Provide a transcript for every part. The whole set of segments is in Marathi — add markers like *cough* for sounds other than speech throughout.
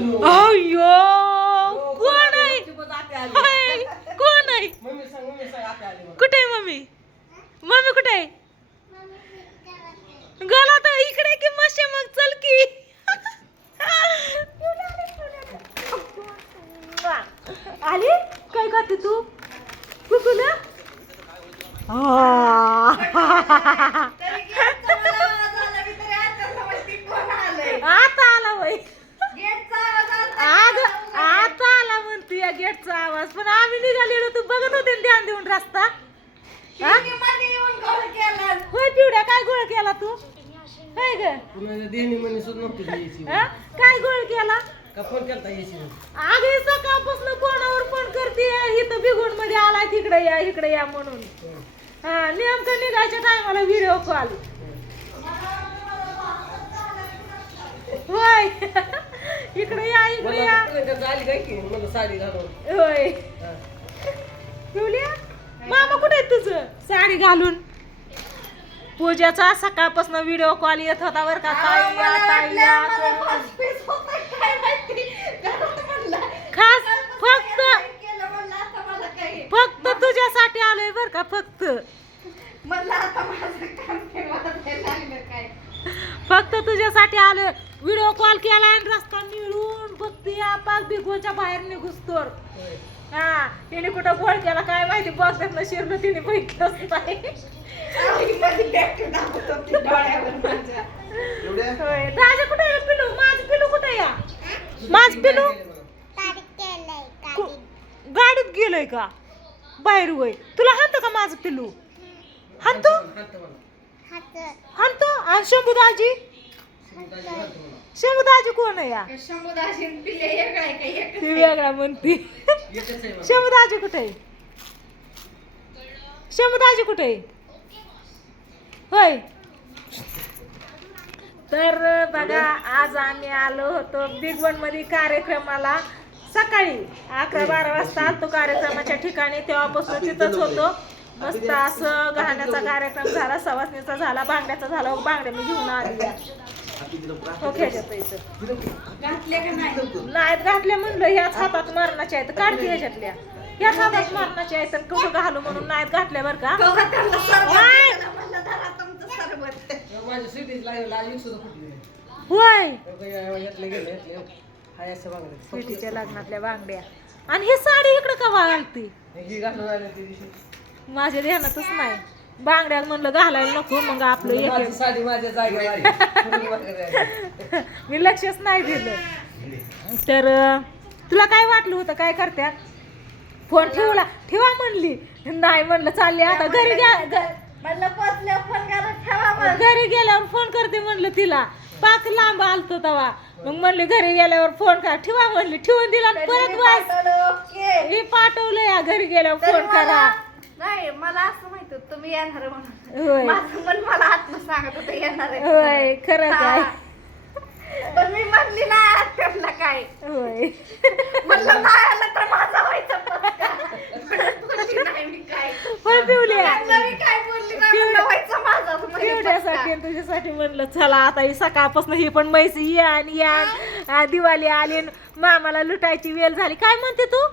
अय्यो कोण आहे? हाय, कोण आहे? मम्मी सांग मम्मी सांग आता आली म्हणून. कुठे आहे मम्मी? मम्मी कुठे आहे? गला तर इकडे की मशे मग चल की. आली? काय करते तू? कुकुला? आता आला वय आज आता आला म्हणते या गेटचा आवाज पण आम्ही निघालेलो तू बघत होते ना ध्यान देऊन रस्ता? हा? होय पिवड्या काय गोळ केला तू? काय ग. पुन्हा देणी म्हणे सुद्धा नव्हती यायची. हा? काय गोळ केला? का फोन यायची. आगे सकाळपासून कोणावर फोन करते? इथं बिघून मध्ये आलाय तिकडे या इकडे या म्हणून. हा नेमकं निघायच्या टायमाला व्हिडिओ कॉल होय. इकडे या इकडे या. आली काय की? मला साडी घालून. होय. ठेवल्या मामा कुठे आहे तुझं? साडी घालून. पूजाचा सकाळपासून व्हिडिओ कॉल येत होता बर का ताई या ताई या खास फक्त फक्त तुझ्यासाठी आलोय बर का फक्त फक्त तुझ्यासाठी आलोय व्हिडिओ कॉल केला आणि रस्ता मिळून बघते या बिघोच्या बाहेर निघुस्तोर होय. हा तिने कुठं गोळ केला काय माहिती बघतात ना शिरलं तिने होय. राजा कुठे आहे? पिलू माझं पिलू कुठे या? माझ पिलू? गाडीत गेलोय का? बाहेर होय तुला हाणतो का माझं पिलू? हात. हाणतो आणि शंभू दाजी दाजी हात मला. शंभू दाजी कोण आहे या ती वेगळा म्हणती. एकच आहे मला. शंभू दाजी कुठे आहे? शंभू दाजी कुठे आहे? होय. तर बघा आज आम्ही आलो होतो बिग वनमध्ये कार्यक्रमाला. सकाळी अकरा बारा वाजता आलतो कार्यक्रमाच्या ठिकाणी. तेव्हापासून तिथंच होतो. मस्त असं घाण्याचा कार्यक्रम झाला सवासणीचा झाला बांगड्याचा झाला. बांगड्या मी घेऊन आली हो नाहीत घातल्या म्हणलं ह्याच हातात मारण्याच्या आहेत. काढते ह्याच्यातल्या. ह्याच हातात मारण्याच्या आहेत तर कुठं घालू म्हणून नाहीत घातल्या बरं का. होय. बघा, या- यातले गेले यातले. हाय असं बघा स्वीटीच्या लग्नातल्या बांगड्या आणि ही साडी इकडं का घालती? ही माझ्या ध्यानातच नाही. बांगड्या म्हणलं घालायला नको मग आपलं एक साडी माझ्या जागेवर *laughs* मी लक्षच नाही दिलं. तर तुला काय वाटलं होतं? काय करत्या? फोन ठेवला ठेवा म्हणली. नाही म्हणलं चालली आता. घरी घ्या घरी गेल्यावर फोन करते म्हणलं तिला. पाच लांब आलतो तवा. मग म्हणले घरी गेल्यावर फोन करा. ठेवा म्हणली. ठेवून दिला आणि परत हे पाठवलं या घरी गेल्यावर फोन करा. नाही मला असं तुम्ही येणार म्हणून. होय. माझं मन मला आत्म सांगत होतं येणार आहे. होय खरं काय. पण मी म्हणली नाही आज त्यांना काय. होय. म्हणलं नाही आलं तर माझा व्हायचा तुझ्यासाठी म्हणलं चला आता ही सकाळपासून ही पण मैसी या आणि या. दिवाळी आली आणि मामाला लुटायची वेळ झाली. काय म्हणते तू?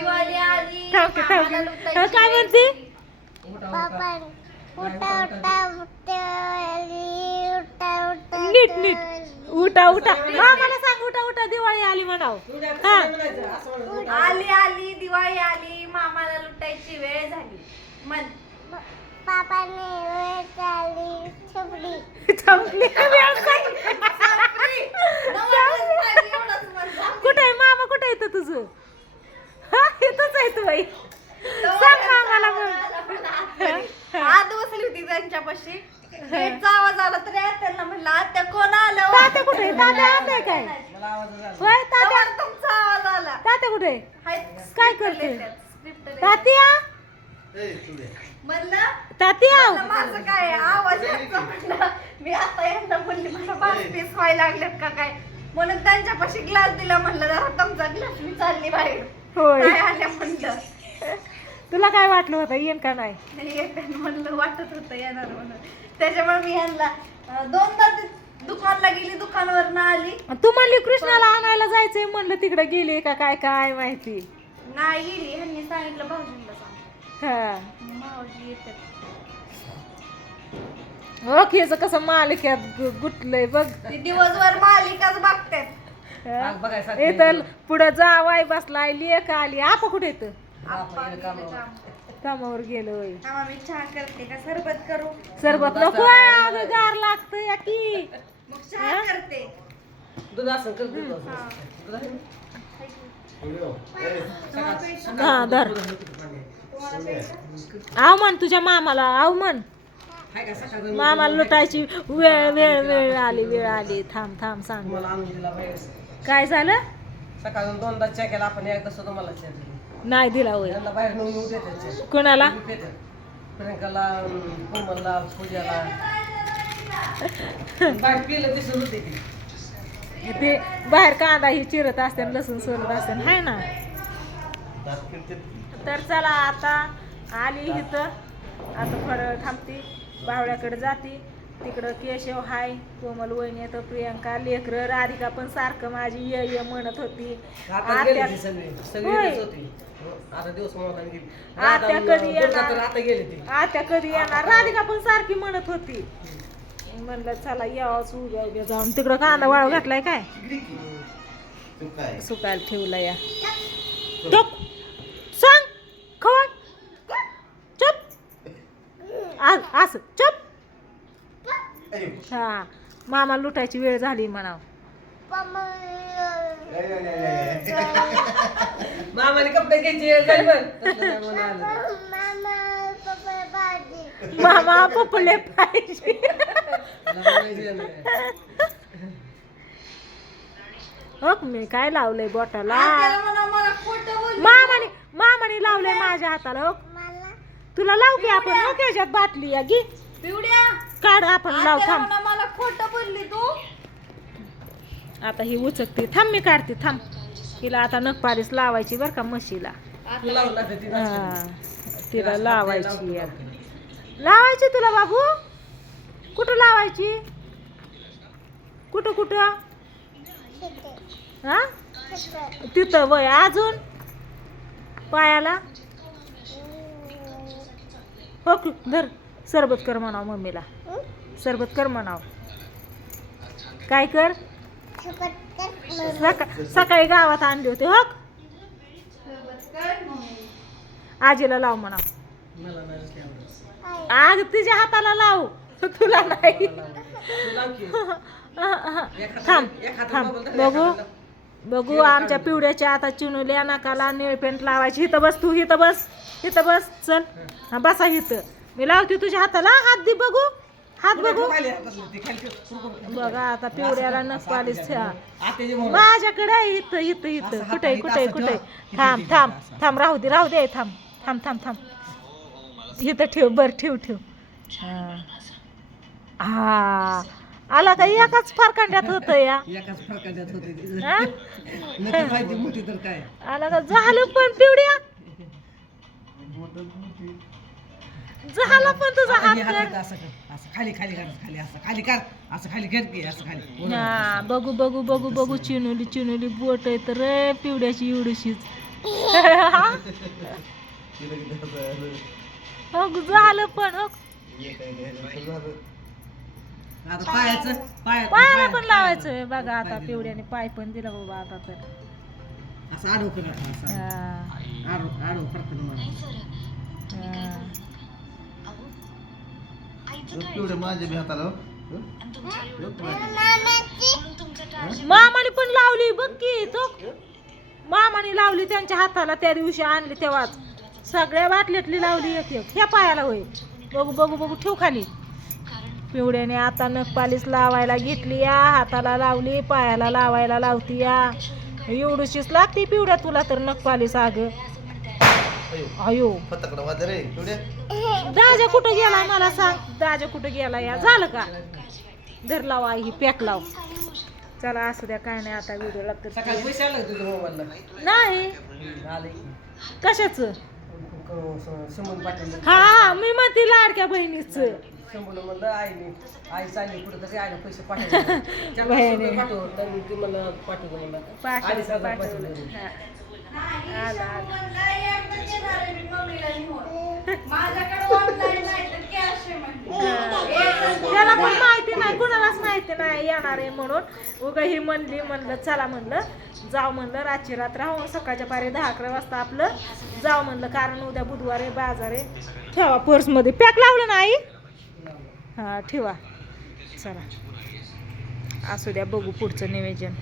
दिवाळी आली. थांब की, थांब की. मामाला लुटायची हा, काय वेळ म्हणते? झाली. नीट नीट. उठा उठा. मामाला सांग उठा उठा. दिवाळी आली म्हणाव. हा. आली आली दिवाळी आली. मामाला लुटायची वेळ झाली. मन थांबली *laughs* कुठे आहे मामा कुठे आहे इथं तुझं हा, इथंच आहे तू बाई सांग मामाला मग आत बसली होती त्यांच्यापाशी. गेटचा आवाज आला तर त्यांना म्हणलं आत्या कोण आलं तात्या कुठे? आहे? तात्या आणलाय काय? मला आवाज आला. होय तात्या. तेव्हा तुमचा आवाज आला. तात्या कुठे? आहे? हाय, काय करते? तात्या? म्हणलं तात्या? माझं काय आवाज यायचा म्हणलं. मी आता यांना म्हणली मला पाच पीस व्हायला लागलेत का काय? म्हणून त्यांच्यापाशी ग्लास दिला म्हणलं जरा तुमचा ग्लास मी चालली बाहेर. होय. काय आल्या म्हणलं? तुला काय वाटलं होतं? येईन का नाही? येताना म्हणलं वाटत होतं येणार म्हणून. त्याच्यामुळे मी यांना दोनदा ते- दुकानला गेली दुकानावर आली. तू म्हणली कृष्णाला आणायला जायचंय. म्हणलं तिकडे गेली का? काय काय माहिती? नाही गेली. ह्यांनी सांगितलं भाऊजींना सांग. हा. भाऊजी येतात. कसं मालिक्यात गु- गुटलंय बघ. ते दिवसभर मालिकाच बघतात. हा. बघायसारखं इथं पुढं जावाय बसलाय लेख आली. आप कुठे येतं? गेले कामावर. गेलो होय. मी चहा करते का? सरबत करू. सरबत नको अगं गार लागतं या की मग चहा करते. दूध असं कर दूध हा. असं. दूध आहे? तुम्हाला प्यायचं? हा धर. तुम्हाला प्यायचं? आव म्हण तुझ्या मामाला आव म्हण. हाय का? सकाळचं मामाला लुटायची वेळ वेळ वेळ आली वेळ आली. थांब थांब सांग. तुम्हाला आणून दिला बाहेर काय झालं? सकाळून दोनदा चहा केला आपण एकदा सुद्धा मला चहा दिला नाही. दिला होय. यांना बाहेर नेऊन येऊ देतात चहा. कोणाला. प्रियंकाला अं, कोमलला पूजाला. बाहेर पिलं दिसत होते ती. ते बाहेर कांदा ही चिरत असते आणि लसूण सोलत असते हाय ना? तर चला आता आली इथं. आता थोडं थांबती बावड्याकडे जाती. तिकडं केशव हाय कोमल वहिनी तर प्रियंका लेकरं राधिका पण सारखं माझी ये ये म्हणत होती. आता गेली ती आत्या- सगळी. सगळी होय. इथेच होती. हो, आता दिवस मोठा गेली. आत्या आता कधी येणार? आता गेली ती. आत्या कधी येणार? राधिका पण सारखी म्हणत होती. म्हणलं चला यावंच उद्या उद्या जाऊन. तिकडं कांदा वाळू घातलाय काय? सुकायला ठेवला या सांग खवळ चुप आ- असं चुप हा मामा लुटायची वेळ झाली म्हणाव मामाने कपडे घ्यायचे म्हणून आलं. मामा पपले पाहिजे. हो मी काय लावलंय बोटाला म्हणा मामाने मामाने लावलंय माझ्या हाताला तुला लाव की आपण हो की ह्याच्यात बाटली या गी पिवड्या काढ आपण लाव आत्याला थांब. म्हणा मला खोटं बोलली तू. आता ही उचकते. थांब मी काढते थांब. हिला आता नखपालीस लावायची बरं का म्हशीला. हा. तिला लावायची. लावायची तुला बाबू? कुठं लावायची? कुठं कुठं? हा? तिथं वय अजून? पायाला? हो की, धर. सरबत कर म्हणाव मम्मीला. सरबत कर म्हणाव. काय कर? सका सकाळी गावात आणले होते हो? आजीला लाव म्हणाव. आग तुझ्या हाताला लाव. तुला नाही. थांब थांब. बघू बघू आमच्या पिवड्याच्या आता चिनुल्या नाकाला निळ पेंट लावायची. इथं बस तू इथं बस इथं बस. चल. बसा इथं. मी लावते तुझ्या हाताला. हात दे बघू. हात बघू. बघ. आता पिवड्याला आत्याची मोबाईल. माझ्याकडे आहे इथं इथं इथं. कुठे कुठे कुठे. थांब थांब थांब राहू दे राहू दे. थांब थांब थांब थांब. इथं ठेव बर ठेव ठेव. हा. आला का? एकाच फारकांड्यात होतं या. आला का? झालं पण पिवड्या झालं पण तुझा हात हे हातात असं कर असं खाली खाली कर खाली असं खाली कर असं खाली कर की असं खाली. हा बघू बघू बघू बघू चिनुली चिनुली बोट आहे तर रे पिवड्याची एवढीशीच. *laughs* हो झालं पण हो आता पायाचं पाय पायाला पण लावायचं बघा आता पिवड्याने पाय पण दिला बाबा आता तर. असं आडव कर आता, असं. हा, आडव आडव फरक हा. बी हाताला हो. मामाने पण लावली बघ की तो. मामाने लावली त्यांच्या हाताला त्या दिवशी आणली तेव्हाच. सगळ्या बाटल्यातली लावली एक एक. ह्या पायाला होय. बघू बघू बघू ठेव खाली. पिवड्याने आता नखपालीस लावायला घेतली या हाताला लावली पायाला लावायला लावती या. एवढीशीच लागते पिवड्या तुला तर नखपालीस अगं अयो, वाजला रे एवढ्या दाजा कुठं गेला मला सांग? दाजा कुठं गेला या? झालं का? धर लाव आई ही पॅक लाव. चला असू द्या काय नाही आता व्हिडिओ लागतो. सकाळी पैसे आले तुझ्या मोबाईलला. नाही. आले. कशाच? पाटील हा हा मी म्हणते लाडक्या बहिणीच. म्हणलं आईने आई चालली कुठं तरी आईने पैसे पाठवले. *laughs* चार बहिणी. पाचशे रुपये पाठवलं. तर ती मला पाठवलं म्हणलं पाठवलं अडीच हजार पाठवलं. हा. *laughs* त्याला पण माहिती नाही कुणालाच माहिती नाही येणार आहे म्हणून. उगा ही म्हणली म्हणलं चला म्हणलं जाऊ म्हणलं रातची रात राहून सकाळच्या पारी दहा अकरा वाजता आपलं जाऊ म्हणलं कारण उद्या बुधवार आहे बाजार आहे. ठेवा पर्समध्ये पॅक लावलं ना आई? हा ठेवा. चला. असू द्या बघू पुढचं नियोजन